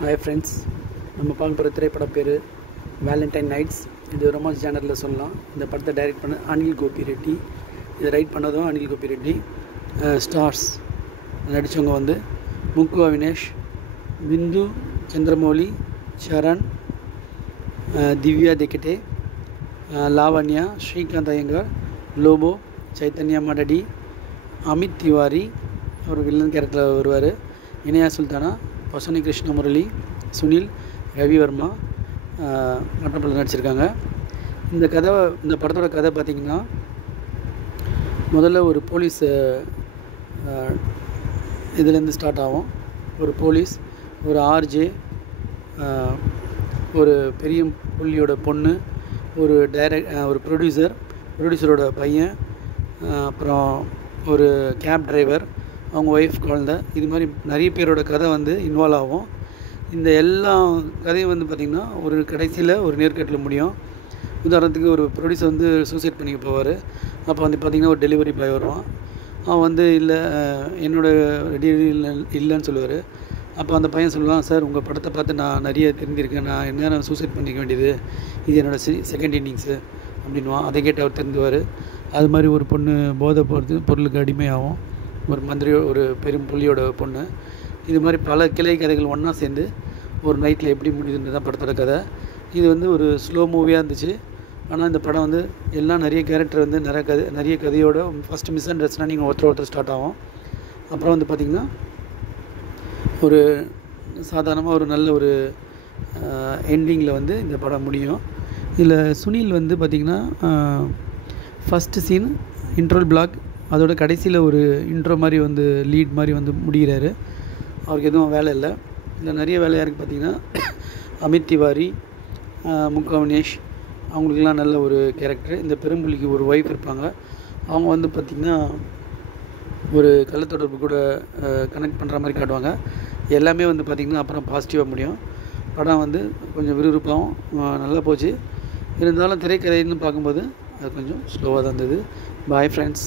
Hi friends, நம்ம பார்க்க போகிற திரைப்படம் பேர் வேலண்டைன் நைட்ஸ். இது ரொமான்ஸ் ஜானரில் சொல்லலாம். இந்த படத்தை டைரக்ட் பண்ண அனில் கோபி ரெட்டி, இதை ரைட் பண்ணதும் அனில் கோபி ரெட்டி. ஸ்டார்ஸ் நடித்தவங்க வந்து முக்கு அவினேஷ், பிந்து சந்திரமௌலி, சரண், திவ்யா தெக்கட்டே, லாவண்யா, ஸ்ரீகாந்த் ஐயங்கார், லோபோ, சைத்தன்யா மடடி, அமித் திவாரி ஒரு வில்லன் கேரக்டரில் வருவார், இனியா சுல்தானா, பசுனி கிருஷ்ண முரளி, சுனில், ரவிவர்மா மற்ற படம் நடிச்சிருக்காங்க. இந்த படத்தோட கதை பார்த்திங்கன்னா, முதல்ல ஒரு போலீஸ் இதுலேருந்து ஸ்டார்ட் ஆகும். ஒரு போலீஸ், ஒரு ஆர்ஜே, ஒரு பெரிய புள்ளியோட பொண்ணு, ஒரு ஒரு ப்ரொடியூசரோட பையன், அப்புறம் ஒரு கேப் டிரைவர், அவங்க ஒய்ஃப், குழந்தை, இது மாதிரி நிறைய பேரோட கதை வந்து இன்வால்வ் ஆகும். இந்த எல்லா கதையும் வந்து பார்த்திங்கன்னா ஒரு கடைசியில் ஒரு நேர்கட்டில் முடியும். உதாரணத்துக்கு ஒரு ப்ரொடியூசர் வந்து சூசைட் பண்ணிக்க போவார். அப்போ வந்து பார்த்திங்கன்னா ஒரு டெலிவரி பாய் வருவான். அவன் வந்து இல்லை, என்னோடய டெலிவரி இல்லைன்னு சொல்லுவார். அப்போ அந்த பையன் சொல்லுவான், சார் உங்கள் படத்தை பார்த்து நான் நிறைய தெரிஞ்சிருக்கேன், நான் என்ன சூசைட் பண்ணிக்க வேண்டியது, இது என்னோடய செகண்ட் இன்னிங்ஸு அப்படின்வான். அதை கேட்டு அவர் தெரிஞ்சுவார். அது மாதிரி ஒரு பொண்ணு போதை பொருளுக்கு அடிமையாகும், ஒரு பெரும் புள்ளியோட பொண்ணு. இது மாதிரி பல கிளை கதைகள் ஒன்றா சேர்ந்து ஒரு நைட்டில் எப்படி முடியுதுன்றது தான் படத்தோட கதை. இது வந்து ஒரு ஸ்லோ மூவியாக இருந்துச்சு. ஆனால் இந்த படம் வந்து எல்லாம் நிறைய கேரக்டர் வந்து நிறைய கதையோட ஃபஸ்ட்டு மிஸ் அண்டர்ஸ்டாண்டிங் ஒருத்தர் ஸ்டார்ட் ஆகும். அப்புறம் வந்து பார்த்திங்கன்னா ஒரு சாதாரணமாக ஒரு நல்ல ஒரு எண்டிங்கில் வந்து இந்த படம் முடியும். இதில் சுனில் வந்து பார்த்திங்கன்னா ஃபஸ்ட்டு சீன் இன்ட்ரோல் பிளாக், அதோட கடைசியில் ஒரு இன்ட்ரோ மாதிரி வந்து லீட் மாதிரி வந்து முடிகிறாரு. அவருக்கு எதுவும் வேலை இல்லை. இதில் நிறைய வேலையாக இருக்குது. பார்த்திங்கன்னா அமித் திவாரி, முக்கு அவினேஷ், அவங்களுக்கெல்லாம் நல்ல ஒரு கேரக்டர். இந்த பெரும்புலிக்கு ஒரு ஒய்ஃப் இருப்பாங்க. அவங்க வந்து பார்த்திங்கன்னா ஒரு கள்ளத்தொடர்பு கூட கனெக்ட் பண்ணுற மாதிரி காட்டுவாங்க. எல்லாமே வந்து பார்த்திங்கன்னா அப்புறம் பாசிட்டிவாக முடியும். படம் வந்து கொஞ்சம் விறுவிறுப்பாகவும் நல்லா போச்சு. இருந்தாலும் திரைக்கதைன்னு பார்க்கும்போது அது கொஞ்சம் ஸ்லோவாக தான் இருந்தது. Bye friends.